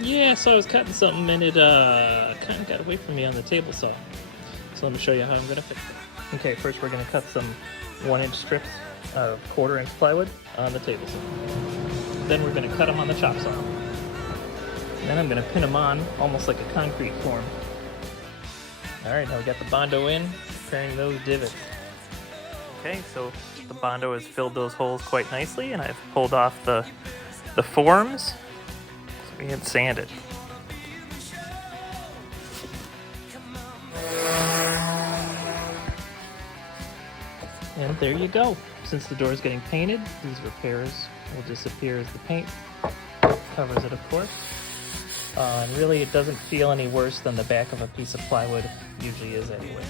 Yeah, so I was cutting something and it kind of got away from me on the table saw. So let me show you how I'm gonna fix it. Okay, first we're gonna cut some 1-inch strips of 1/4-inch plywood on the table saw. Then we're gonna cut them on the chop saw. Then I'm gonna pin them on almost like a concrete form. All right, now we got the Bondo in, preparing those divots. Okay, so the Bondo has filled those holes quite nicely, and I've pulled off the forms so we can sand it. And there you go. Since the door is getting painted, these repairs will disappear as the paint covers it, of course. And really, it doesn't feel any worse than the back of a piece of plywood usually is anyway.